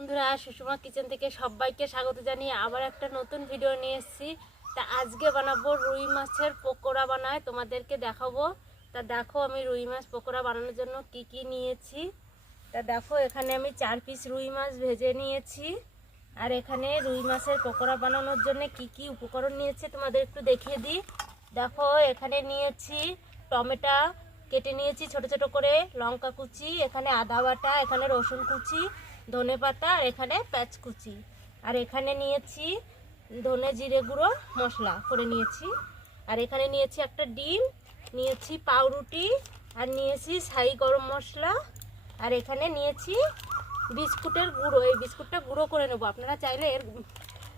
বন্ধুরা, সুষমা কিচেন থেকে সবাইকে স্বাগত জানিয়ে আবার একটা নতুন ভিডিও নিয়ে এসেছি। তা আজকে বানাবো রুই মাছের পকোড়া বানায়, তোমাদেরকে দেখাবো। তা দেখো আমি রুই মাছ পকোড়া বানানোর জন্য কি কি নিয়েছি। তা দেখো, এখানে আমি চার পিস রুই মাছ ভেজে নিয়েছি। আর এখানে রুই মাছের পকোড়া বানানোর জন্য কি কি উপকরণ নিয়েছি, তোমাদের একটু দেখিয়ে দিই। দেখো, এখানে নিয়েছি টমেটো, কেটে নিয়েছি ছোট ছোট করে, লঙ্কা কুচি, এখানে আদা বাটা, এখানে রসুন কুচি ধনে পাতা আর এখানে কুচি। আর এখানে নিয়েছি ধনে জিরে গুঁড়ো মশলা করে নিয়েছি। আর এখানে নিয়েছি একটা ডিম, নিয়েছি পাউরুটি, আর নিয়েছি ছাই গরম মশলা। আর এখানে নিয়েছি বিস্কুটের গুঁড়ো। এই বিস্কুটটা গুঁড়ো করে নেব। আপনারা চাইলে এর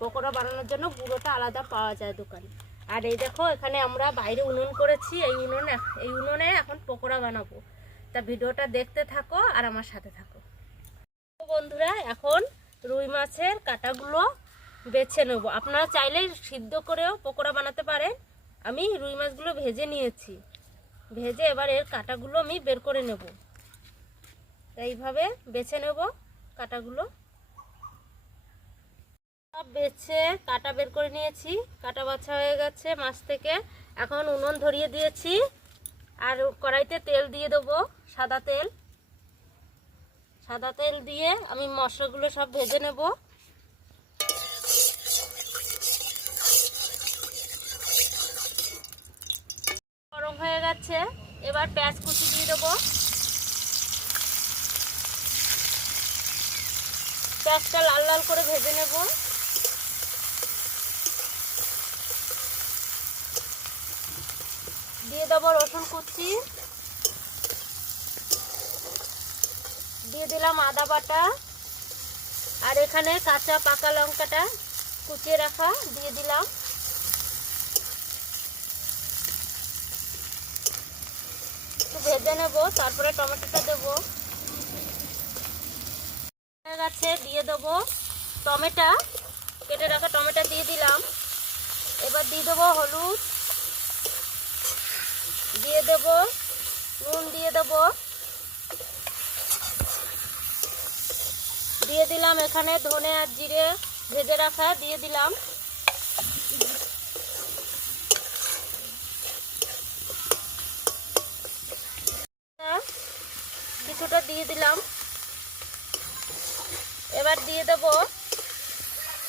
পকোড়া বানানোর জন্য গুঁড়োটা আলাদা পাওয়া যায় দোকানে। আর এই দেখো, এখানে আমরা বাইরে উনুন করেছি। এই উনুনে এই উনুনে এখন পকোড়া বানাবো। তা ভিডিওটা দেখতে থাকো আর আমার সাথে থাকো। বন্ধুরা, এখন রুই মাছের কাটাগুলো বেছে নেব। আপনারা চাইলে সিদ্ধ করেও পকোড়া বানাতে পারেন। আমি রুই মাছগুলো ভেজে নিয়েছি। ভেজে এবার এর কাটাগুলো আমি বের করে নেব। এইভাবে বেছে নেব কাটাগুলো। সব বেছে কাটা বের করে নিয়েছি। কাটা বাছা হয়ে গেছে মাছ থেকে। এখন উনুন ধরিয়ে দিয়েছি। আর কড়াইতে তেল দিয়ে দেবো, সাদা তেল। সাদা তেল দিয়ে আমি মশলাগুলো সব ভেজে নেব। গরম হয়ে গেছে, এবার পেঁয়াজ কুচি দিয়ে দেবো। পেঁয়াজটা লাল লাল করে ভেজে নেব। দিয়ে দেবো রসুন কুচি। দিয়ে দিলাম আদা বাটা। আর এখানে কাঁচা পাকা লঙ্কাটা কুচিয়ে রাখা দিয়ে দিলাম। একটু ভেজে নেব, তারপরে টমেটোটা দেবো। গেছে, দিয়ে দেবো টমেটো। কেটে রাখা টমেটো দিয়ে দিলাম। এবার দিয়ে দেবো হলুদ। দিয়ে দেবো নুন দিয়ে দেবো। দিয়ে দিলাম এখানে ধনে আর জিরে ভেজে রাখা, দিয়ে দিলাম। কিছুটা দিয়ে দিলাম। এবার দিয়ে দেবো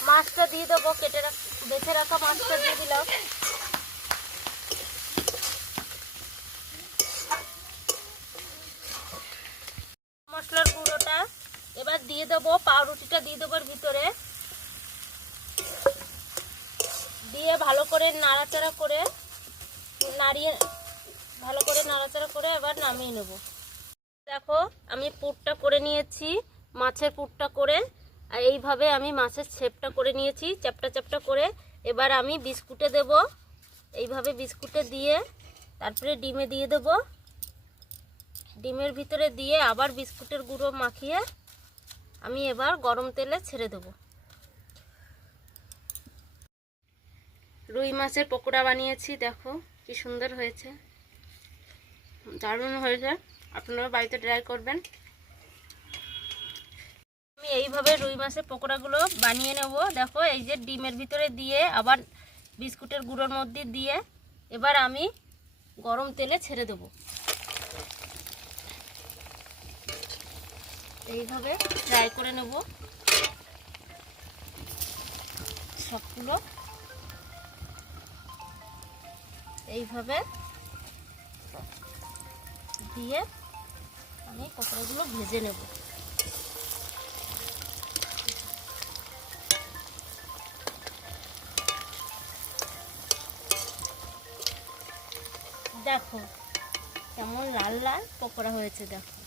মাছটা দিয়ে দেবো, কেটে রাখ বেছে রাখা মাছটা দিয়ে দিলাম মশলার গুঁড়োটা এবার দিয়ে দেবো, পাউরুটিটা দিয়ে দেবো ভিতরে। দিয়ে ভালো করে নাড়াচাড়া করে নাড়িয়ে, ভালো করে নাড়াচাড়া করে এবার নামিয়ে নেব। দেখো, আমি পুরটা করে নিয়েছি, মাছের পুরটা করে। আর এইভাবে আমি মাছের ছেপটা করে নিয়েছি, চ্যাপটা চ্যাপটা করে। এবার আমি বিস্কুটে দেব। এইভাবে বিস্কুটে দিয়ে তারপরে ডিমে দিয়ে দেব। ডিমের ভিতরে দিয়ে আবার বিস্কুটের গুঁড়ো মাখিয়ে আমি এবার গরম তেলে ছেড়ে দেব। রুই মাছের পকোড়া বানিয়েছি, দেখো কি সুন্দর হয়েছে। দারুণ হয়েছে আপনারা বাড়িতে ট্রাই করবেন। আমি এইভাবে রুই মাছের পকোড়াগুলো বানিয়ে নেব। দেখো, এই যে ডিমের ভিতরে দিয়ে, আবার বিস্কুটের গুঁড়োর মধ্যে দিয়ে, এবার আমি গরম তেলে ছেড়ে দেব। এইভাবে ফ্রাই করে নেব। সবগুলো। এইভাবে দিয়ে আমি পকোড়াগুলো ভেজে নেব। দেখো, কেমন লাল লাল পকোড়া হয়েছে, দেখো।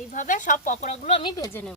এইভাবে সব পকোড়াগুলো আমি ভেজে নেব।